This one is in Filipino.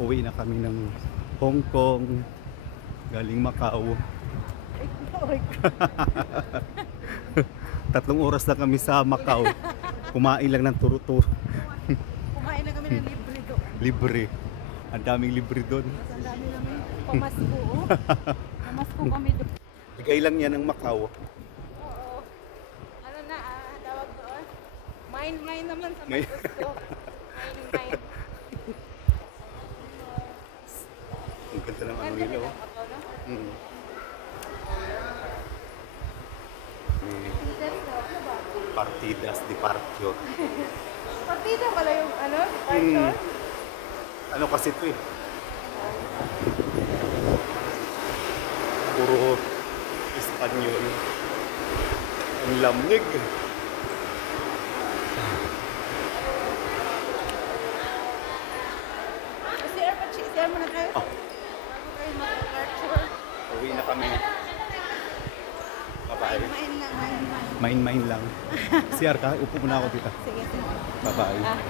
Uwi na kami ng Hong Kong, galing Macau. 3 oras na kami sa Macau. Kumain lang ng turo-turo. Kumain na kami ng libre doon. Libre. Ang daming libre doon. Mas ang dami namin pamasko. Oh. Pamasko kami doon. Bigay lang yan ng Macau. Oo. Ano na, tawag doon? Mine naman sa May- mga gusto. Mine. Ang ganda ng ano nila. Oh. Mm. Partidas de Partio. Partida pala yung ano, departure. Ano kasi ito eh? Puro Espanyol. Ang lamig. CR mo na kayo. Ah. Bago kayo mag-departure. Uwi na kami. Bye-bye. Mine lang. Main lang. CR ka? Upo muna ako dito. Sige, sige. Bye-bye. Ah.